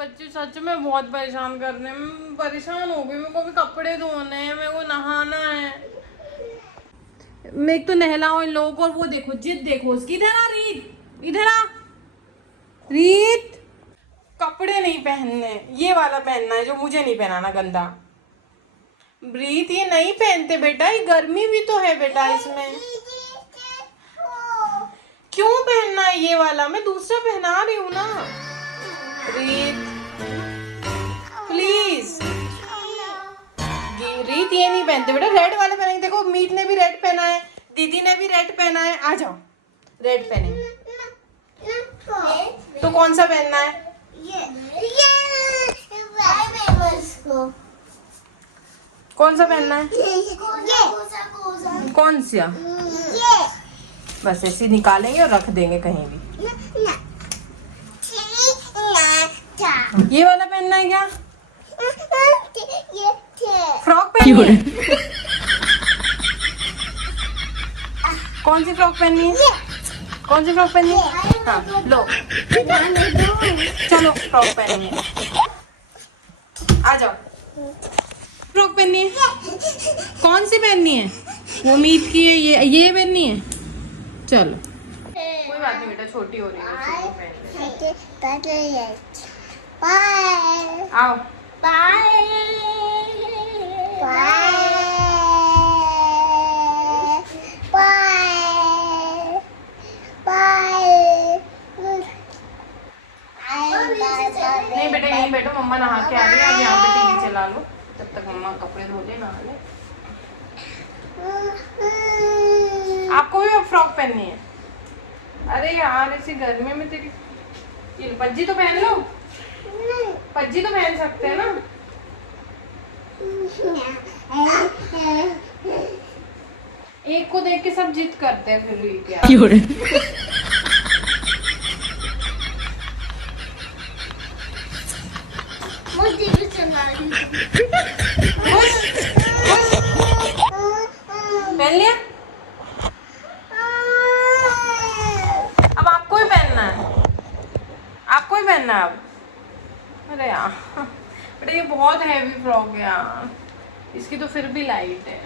बच्चे सच में बहुत परेशान कर रहे हैं। मैं परेशान हो गई। मेरे को भी कपड़े धोने हैं, मेरे को नहाना है। मैं एक तो नहलाऊं इन लोगों को, और वो देखो जिद देखो उसकी। इधर आ रीत, इधर आ रीत। कपड़े नहीं पहनने, ये वाला पहनना है जो मुझे नहीं पहनाना गंदा। रीत ये नहीं पहनते बेटा, ये गर्मी भी तो है बेटा इसमें। क्यों पहनना है ये वाला? मैं दूसरा पहना रही हूँ ना। रीत प्लीज। रीत ये नहीं पहनते बेटा, रेड वाला पहनेंगे। देखो मीत ने भी रेड पहना है, दीदी ने भी रेड पहना है। आ जाओ रेड पहनेंगे। तो कौन सा पहनना है? कौन सा पहनना है? कौन सा? बस ऐसे निकालेंगे और रख देंगे कहीं भी। ये वाला पहनना है क्या? फ्रॉक पहननी है? कौन सी फ्रॉक पहननी है? कौन सी फ्रॉक पहननी है? हाँ लो चलो फ्रॉक पहनिए। आ जाओ। फ्रॉक पहननी है? कौन सी पहननी है? वो मीत की है, ये पहननी है। चलो कोई बात नहीं बेटा, छोटी हो रही है। आओ नहीं बेटा, यहीं बैठो। मम्मा नहा के आ रही है, अब यहाँ पे टीवी चला लो तब तक मम्मा कपड़े धो ले, नहा ले। आपको भी अब फ्रॉक पहननी है? अरे यार ऐसी गर्मी में तेरी ये पज्जी तो पहन लो। पज्जी तो पहन सकते हैं ना। एक को देख के सब जिद करते हैं फिर भी क्या। पहन लिया? अब आपको ही पहनना है, आपको ही पहनना है अब। अरे यार बेटा ये बहुत हैवी फ्रॉक है यार, इसकी तो फिर भी लाइट है।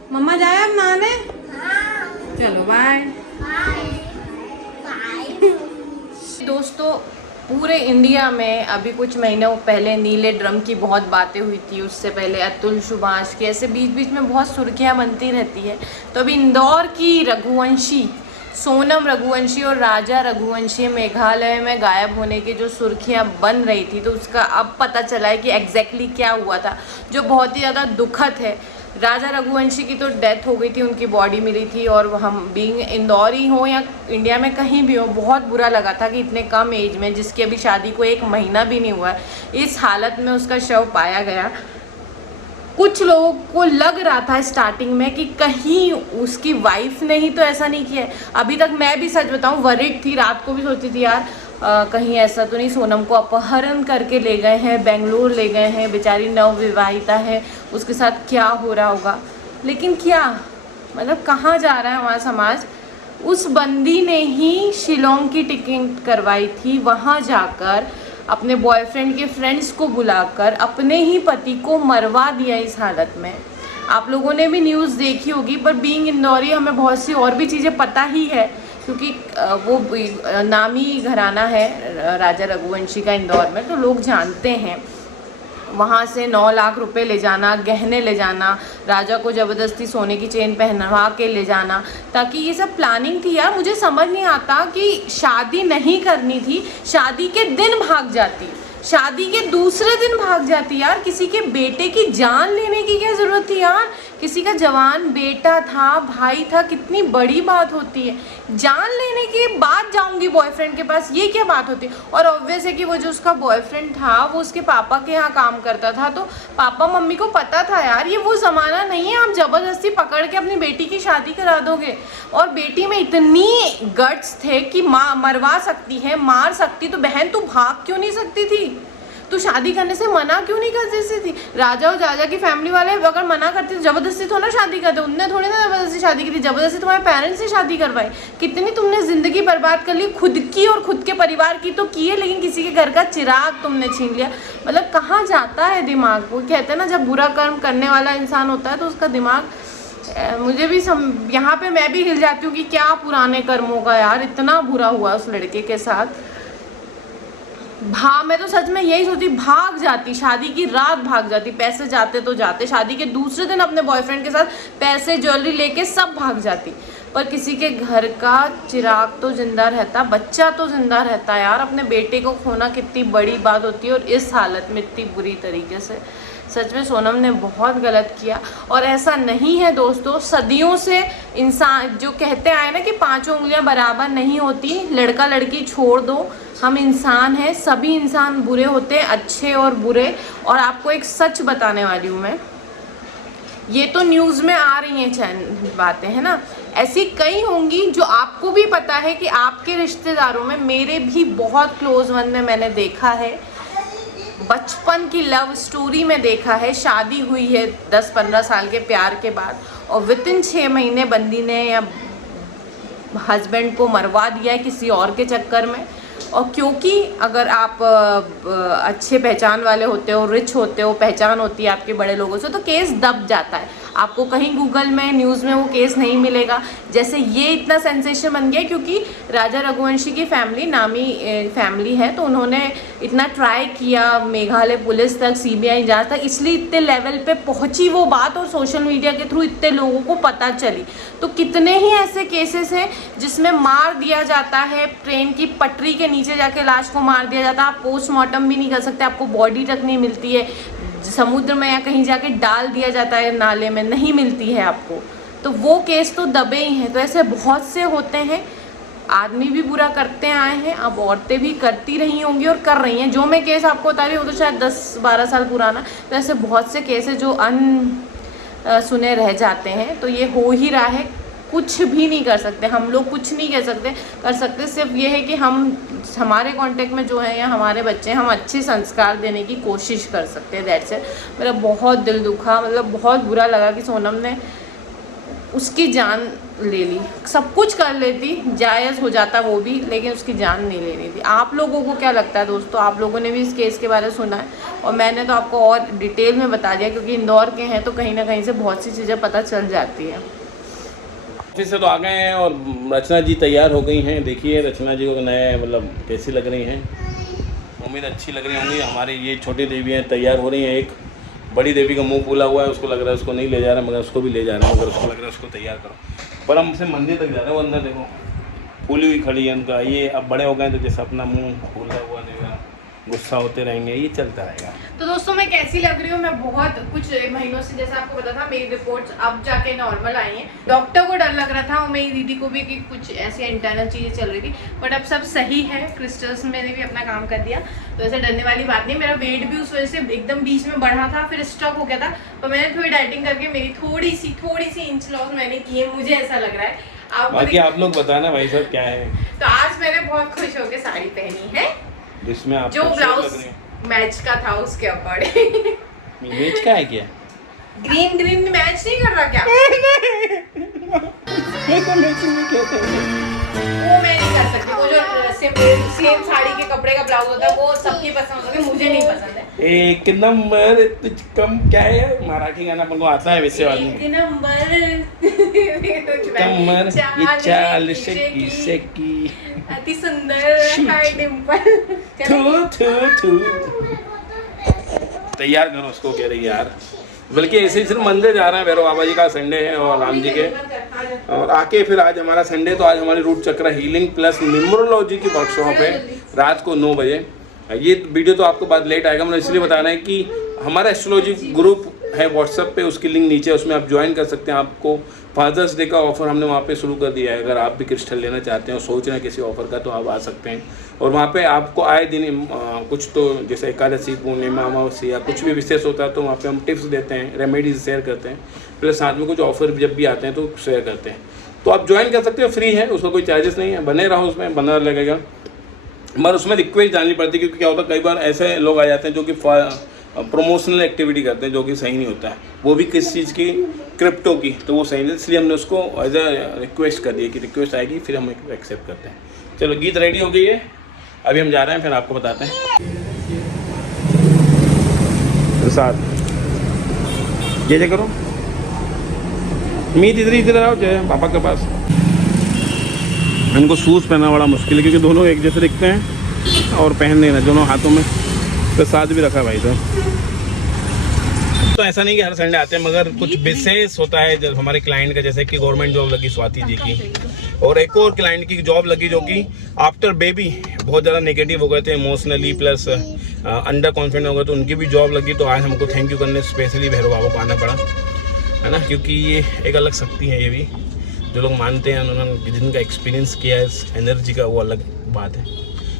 मम्मा जाए अब नहाने? चलो बाय। दोस्तों पूरे इंडिया में अभी कुछ महीनों पहले नीले ड्रम की बहुत बातें हुई थी, उससे पहले अतुल सुभाष की, ऐसे बीच बीच में बहुत सुर्खियां बनती रहती है। तो अभी इंदौर की रघुवंशी, सोनम रघुवंशी और राजा रघुवंशी मेघालय में गायब होने की जो सुर्खियां बन रही थी, तो उसका अब पता चला है कि एग्जैक्टली क्या हुआ था, जो बहुत ही ज़्यादा दुखद है। राजा रघुवंशी की तो डेथ हो गई थी, उनकी बॉडी मिली थी, और हम बीइंग इंदौरी हो या इंडिया में कहीं भी हो, बहुत बुरा लगा था कि इतने कम एज में, जिसकी अभी शादी को 1 महीना भी नहीं हुआ है, इस हालत में उसका शव पाया गया। कुछ लोगों को लग रहा था स्टार्टिंग में कि कहीं उसकी वाइफ ने ही तो ऐसा नहीं किया है। अभी तक मैं भी सच बताऊं वरीड थी, रात को भी सोचती थी यार कहीं ऐसा तो नहीं सोनम को अपहरण करके ले गए हैं, बेंगलोर ले गए हैं, बेचारी नवविवाहिता है, उसके साथ क्या हो रहा होगा। लेकिन क्या मतलब कहाँ जा रहा है हमारा समाज। उस बंदी ने ही शिलोंग की टिकट करवाई थी, वहाँ जाकर अपने बॉयफ्रेंड के फ्रेंड्स को बुलाकर अपने ही पति को मरवा दिया इस हालत में। आप लोगों ने भी न्यूज़ देखी होगी, पर बीइंग इंदौरी हमें बहुत सी और भी चीज़ें पता ही है, क्योंकि वो नामी घराना है राजा रघुवंशी का इंदौर में, तो लोग जानते हैं। वहाँ से 9 लाख रुपए ले जाना, गहने ले जाना, राजा को ज़बरदस्ती सोने की चेन पहनवा के ले जाना, ताकि ये सब प्लानिंग थी यार। मुझे समझ नहीं आता कि शादी नहीं करनी थी, शादी के दिन भाग जाती। शादी के दूसरे दिन भाग जाती यार। किसी के बेटे की जान लेने की क्या जरूरत थी यार? किसी का जवान बेटा था, भाई था, कितनी बड़ी बात होती है। जान लेने के बाद जाऊंगी बॉयफ्रेंड के पास, ये क्या बात होती है? और ऑब्वियस है कि वो जो उसका बॉयफ्रेंड था वो उसके पापा के यहाँ काम करता था, तो पापा मम्मी को पता था यार, ये वो ज़माना नहीं है आप ज़बरदस्ती पकड़ के अपनी बेटी की शादी करा दोगे। और बेटी में इतनी गट्स थे कि माँ मरवा सकती है, मार सकती, तो बहन तू भाग क्यों नहीं सकती थी? तू शादी करने से मना क्यों नहीं कर सकती थी? राजा और जाजा की फैमिली वाले अगर मना करते तो जबरदस्ती थोड़ा ना शादी करते, उनने थोड़ी ना जबरदस्ती शादी की थी, जबरदस्ती तुम्हारे पेरेंट्स से शादी करवाई। कितनी तुमने जिंदगी बर्बाद कर ली, खुद की और खुद के परिवार की तो की है, लेकिन किसी के घर का चिराग तुमने छीन लिया। मतलब कहाँ जाता है दिमाग? वो कहते हैं ना, जब बुरा कर्म करने वाला इंसान होता है तो उसका दिमाग, मुझे भी यहाँ पे मैं भी हिल जाती हूँ कि क्या पुराने कर्मों का यार, इतना बुरा हुआ उस लड़के के साथ। मैं तो सच में यही सोचती, भाग जाती, शादी की रात भाग जाती, पैसे जाते तो जाते, शादी के दूसरे दिन अपने बॉयफ्रेंड के साथ पैसे ज्वेलरी लेके सब भाग जाती, पर किसी के घर का चिराग तो जिंदा रहता, बच्चा तो जिंदा रहता यार। अपने बेटे को खोना कितनी बड़ी बात होती है, और इस हालत में इतनी बुरी तरीके से। सच में सोनम ने बहुत गलत किया। और ऐसा नहीं है दोस्तों, सदियों से इंसान जो कहते आए ना कि 5 उंगलियां बराबर नहीं होती, लड़का लड़की छोड़ दो, हम इंसान हैं, सभी इंसान बुरे होते हैं, अच्छे और बुरे। और आपको एक सच बताने वाली हूँ मैं, ये तो न्यूज़ में आ रही हैं बातें, है ना, ऐसी कई होंगी जो आपको भी पता है कि आपके रिश्तेदारों में, मेरे भी बहुत क्लोज वन में मैंने देखा है, बचपन की लव स्टोरी में देखा है, शादी हुई है 10-15 साल के प्यार के बाद, और वितिन 6 महीने बंदी ने या हस्बैंड को मरवा दिया है किसी और के चक्कर में। और क्योंकि अगर आप अच्छे पहचान वाले होते हो, रिच होते हो, पहचान होती है आपके बड़े लोगों से, तो केस दब जाता है, आपको कहीं गूगल में न्यूज़ में वो केस नहीं मिलेगा। जैसे ये इतना सेंसेशन बन गया क्योंकि राजा रघुवंशी की फैमिली नामी फैमिली है, तो उन्होंने इतना ट्राई किया, मेघालय पुलिस तक, सीबीआई जांच तक, इसलिए इतने लेवल पे पहुंची वो बात, और सोशल मीडिया के थ्रू इतने लोगों को पता चली। तो कितने ही ऐसे केसेस हैं जिसमें मार दिया जाता है, ट्रेन की पटरी के नीचे जाके लाश को मार दिया जाता है, आप पोस्टमार्टम भी नहीं कर सकते, आपको बॉडी तक नहीं मिलती है, समुद्र में या कहीं जाके डाल दिया जाता है नाले में, नहीं मिलती है आपको, तो वो केस तो दबे ही हैं। तो ऐसे बहुत से होते हैं, आदमी भी बुरा करते आए हैं, अब औरतें भी करती रही होंगी और कर रही हैं। जो मैं केस आपको बता रही हूँ वो तो शायद 10-12 साल पुराना, तो ऐसे बहुत से केस हैं जो सुने रह जाते हैं। तो ये हो ही रहा है, कुछ भी नहीं कर सकते हम लोग, कुछ नहीं कर सकते सिर्फ ये है कि हमारे कांटेक्ट में जो है या हमारे बच्चे हैं, हम अच्छे संस्कार देने की कोशिश कर सकते हैं, दैट्स इट। मेरा बहुत दिल दुखा, मतलब बहुत बुरा लगा कि सोनम ने उसकी जान ले ली। सब कुछ कर लेती, जायज़ हो जाता वो भी, लेकिन उसकी जान नहीं लेनी थी। आप लोगों को क्या लगता है दोस्तों? आप लोगों ने भी इस केस के बारे में सुना है, और मैंने तो आपको और डिटेल में बता दिया क्योंकि इंदौर के हैं तो कहीं ना कहीं से बहुत सी चीज़ें पता चल जाती है। ऑफिस से तो आ गए हैं और रचना जी तैयार हो गई हैं। देखिए रचना जी को नए मतलब कैसी लग रही हैं, उम्मीद अच्छी लग रही होंगी। हमारी ये छोटी देवी हैं तैयार हो रही हैं। एक बड़ी देवी का मुंह फूला हुआ है, उसको लग रहा है उसको नहीं ले जा रहा है, मगर उसको भी ले जा रहे हैं, मगर उसको लग रहा है उसको तैयार करो। पर हम से मंदिर तक जा रहे हैं, वो अंदर देखो फूली हुई खड़ी है उनका। ये अब बड़े हो गए तो जैसे अपना मुँह फूला हुआ नहीं, गुस्सा होते रहेंगे, ये चलता रहेगा। तो दोस्तों मैं कैसी लग रही हूँ? मैं बहुत कुछ महीनों से, जैसे आपको पता था, मेरी रिपोर्ट्स अब जाके नॉर्मल आई हैं। डॉक्टर को डर लग रहा था और मेरी दीदी को भी कि कुछ ऐसी इंटरनल चीज़ें चल रही थी, बट अब सब सही है। क्रिस्टल्स मैंने भी अपना काम कर दिया, तो ऐसे डरने वाली बात नहीं। मेरा वेट भी उस वजह से एकदम बीच में बढ़ा था, फिर स्टॉक हो गया था, तो मैंने थोड़ी डाइटिंग करके मेरी थोड़ी सी इंच लॉस मैंने की है, मुझे ऐसा लग रहा है। बाकी आप लोग बताना भाई साहब क्या है। तो आज मैंने बहुत खुश होकर साड़ी पहनी है, जिसमें आप जो ब्लाउज मैच का था उसके अकॉर्डिंग। मैच का है क्या? ग्रीन मैच नहीं कर रहा क्या? वो मैं नहीं कर सकती, वो जो सेम साड़ी के कपड़े का ब्लाउज होता है वो सबकी पसंद होता है, मुझे नहीं पसंद है। एक नंबर तुझ कम क्या है, मराठी गाना अपन को आता है वैसे वाली। एक नंबर कमर ये चाल से की अति सुंदर हाय डिंपल। थू तैयार करो उसको, कह रही यार। बल्कि ऐसे ही सिर्फ मंदिर जा रहे हैं, भैरव बाबा जी का संडे है और राम जी के, और आके फिर आज हमारा संडे, तो आज हमारी रूट चक्र हीलिंग प्लस न्यूमरोलॉजी की वर्कशॉप है रात को 9 बजे। ये वीडियो तो आपको बाद लेट आएगा, मैंने इसलिए बता रहे हैं कि हमारा एस्ट्रोलॉजी ग्रुप है व्हाट्सएप पे, उसकी लिंक नीचे है, उसमें आप ज्वाइन कर सकते हैं। आपको फादर्स डे का ऑफ़र हमने वहाँ पे शुरू कर दिया है। अगर आप भी क्रिस्टल लेना चाहते हैं और सोच रहे हैं किसी ऑफ़र का, तो आप आ सकते हैं। और वहाँ पे आपको आए दिन कुछ तो जैसे एकादशी, पूर्णिमा, अमावस्या कुछ भी विशेष होता है तो वहाँ पे हम टिप्स देते हैं, रेमेडीज शेयर करते हैं, प्लस साथ में कुछ ऑफ़र जब भी आते हैं तो शेयर करते हैं। तो आप ज्वाइन कर सकते हो, फ्री है, उसका कोई चार्जेस नहीं है। बने रहो उसमें, बना लगेगा, मगर उसमें रिक्वेस्ट जाननी पड़ती है, क्योंकि क्या होता है कई बार ऐसे लोग आ जाते हैं जो कि प्रमोशनल एक्टिविटी करते हैं, जो कि सही नहीं होता है, वो भी किस चीज़ की, क्रिप्टो की, तो वो सही नहीं, इसलिए हमने उसको एज अ रिक्वेस्ट कर दिया कि रिक्वेस्ट आएगी फिर हम एक्सेप्ट करते हैं। चलो गीत रेडी हो गई है, अभी हम जा रहे हैं, फिर आपको बताते हैं। साथ ये करो, मीत इधर आओ जय पापा के पास। इनको शूज़ पहनना बड़ा मुश्किल है क्योंकि दोनों एक जैसे दिखते हैं और पहन नहीं रहे दोनों हाथों में, तो साथ भी रखा भाई साहब। तो ऐसा नहीं कि हर संडे आते हैं, मगर कुछ विशेष होता है जब हमारे क्लाइंट का, जैसे कि गवर्नमेंट जॉब लगी स्वाति जी की, और एक और क्लाइंट की जॉब लगी जो कि आफ्टर बेबी बहुत ज़्यादा नेगेटिव हो गए थे इमोशनली, प्लस अंडर कॉन्फिडेंट हो गए, तो उनकी भी जॉब लगी। तो आज हमको थैंक यू करने स्पेशली भैरव बाबा को आना पड़ा, है ना, क्योंकि ये एक अलग शक्ति है। ये भी जो लोग मानते हैं, उन्होंने जिनका एक्सपीरियंस किया है इस एनर्जी का, वो अलग बात है।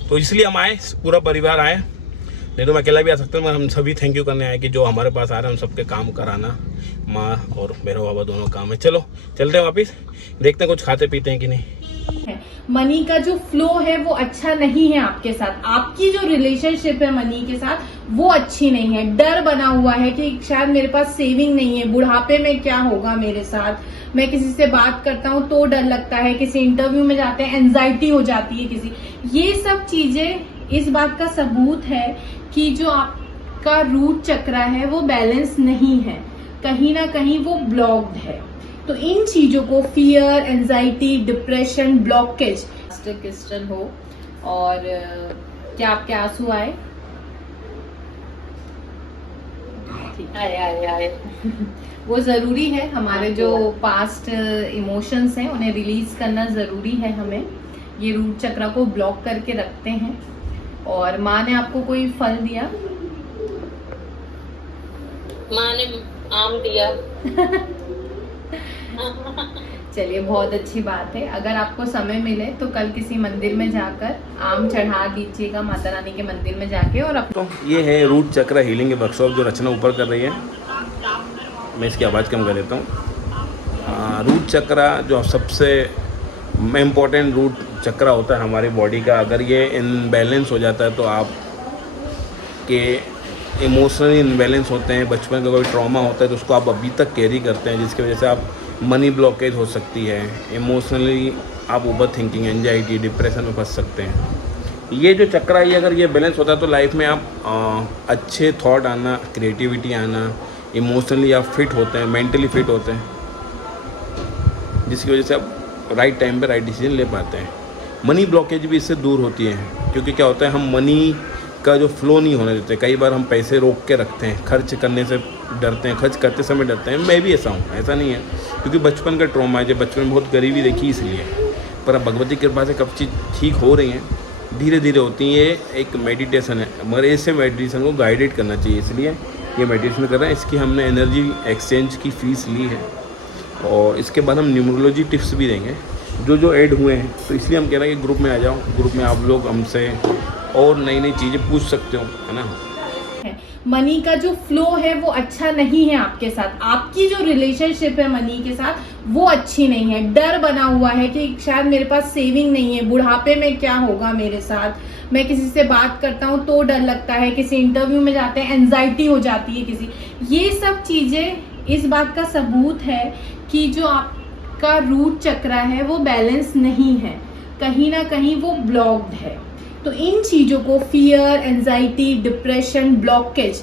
तो इसलिए हम आए, पूरा परिवार आए, नहीं तो मैं अकेला भी आ सकता हूँ, मगर हम सभी थैंक यू करने आए कि जो हमारे पास आ रहे हैं हम सबके काम कराना, माँ और भैरव बाबा दोनों काम है। चलो चलते हैं वापस, देखते हैं कुछ खाते पीते हैं कि नहीं। मनी का जो फ्लो है वो अच्छा नहीं है आपके साथ, आपकी जो रिलेशनशिप है मनी के साथ वो अच्छी नहीं है। डर बना हुआ है कि शायद मेरे पास सेविंग नहीं है, बुढ़ापे में क्या होगा मेरे साथ, मैं किसी से बात करता हूँ तो डर लगता है, किसी इंटरव्यू में जाते हैं एंजाइटी हो जाती है किसी, ये सब चीजें इस बात का सबूत है कि जो आपका रूट चक्र है वो बैलेंस नहीं है, कहीं ना कहीं वो ब्लॉक्ड है। तो इन चीजों को, fear, anxiety, depression, blockage, crystal हो। और क्या आपके आंसू आए? आए वो जरूरी है, हमारे जो पास्ट इमोशंस हैं उन्हें रिलीज करना जरूरी है हमें। ये रूट चक्र को ब्लॉक करके रखते हैं। और माँ ने आपको कोई फल दिया? माँ ने आम दिया। चलिए बहुत अच्छी बात है। अगर आपको समय मिले तो कल किसी मंदिर में जाकर आम चढ़ा दीजिएगा, माता रानी के मंदिर में जाके। और अब तो ये है रूट चक्र हीलिंग वर्कशॉप जो रचना ऊपर कर रही है, मैं इसकी आवाज़ कम कर देता हूँ। रूट चक्र जो सबसे इम्पोर्टेंट रूट चक्र होता है हमारी बॉडी का, अगर ये इनबैलेंस हो जाता है तो आप के इमोशनली इनबैलेंस होते हैं, बचपन का कोई ट्रॉमा होता है तो उसको आप अभी तक कैरी करते हैं, जिसकी वजह से आप मनी ब्लॉकेज हो सकती है, इमोशनली आप ओवर थिंकिंग, एंजाइटी, डिप्रेशन में फंस सकते हैं। ये जो चक्र है अगर ये बैलेंस होता है तो लाइफ में आप अच्छे थॉट आना, क्रिएटिविटी आना, इमोशनली आप फिट होते हैं, मेंटली फिट होते हैं, जिसकी वजह से आप राइट टाइम पे राइट डिसीजन ले पाते हैं। मनी ब्लॉकेज भी इससे दूर होती है, क्योंकि क्या होता है हम मनी का जो फ्लो नहीं होने देते। कई बार हम पैसे रोक के रखते हैं, खर्च करने से डरते हैं, खर्च करते समय डरते हैं। मैं भी ऐसा हूँ, ऐसा नहीं है, क्योंकि बचपन का ट्रॉमा है, जब बचपन में बहुत गरीबी देखी इसलिए। पर अब भगवती कृपा से कब चीज़ ठीक हो रही हैं, धीरे धीरे होती हैं। ये एक मेडिटेशन है, मगर ऐसे मेडिटेशन को गाइडेड करना चाहिए, इसलिए ये मेडिटेशन कर रहे हैं। इसकी हमने एनर्जी एक्सचेंज की फ़ीस ली है और इसके बाद हम न्यूमरोलॉजी टिप्स भी देंगे जो ऐड हुए हैं। तो इसलिए हम कह रहे हैं कि ग्रुप में आ जाओ, ग्रुप में आप लोग हमसे और नई नई चीज़ें पूछ सकते हो, है ना। मनी का जो फ्लो है वो अच्छा नहीं है आपके साथ, आपकी जो रिलेशनशिप है मनी के साथ वो अच्छी नहीं है। डर बना हुआ है कि शायद मेरे पास सेविंग नहीं है, बुढ़ापे में क्या होगा मेरे साथ, मैं किसी से बात करता हूँ तो डर लगता है, किसी इंटरव्यू में जाते हैं एंजाइटी हो जाती है किसी, ये सब चीज़ें इस बात का सबूत है कि जो आपका रूट चक्र है वो बैलेंस नहीं है, कहीं ना कहीं वो ब्लॉक्ड है। तो इन चीज़ों को, फियर, एंजाइटी, डिप्रेशन, ब्लॉकेज,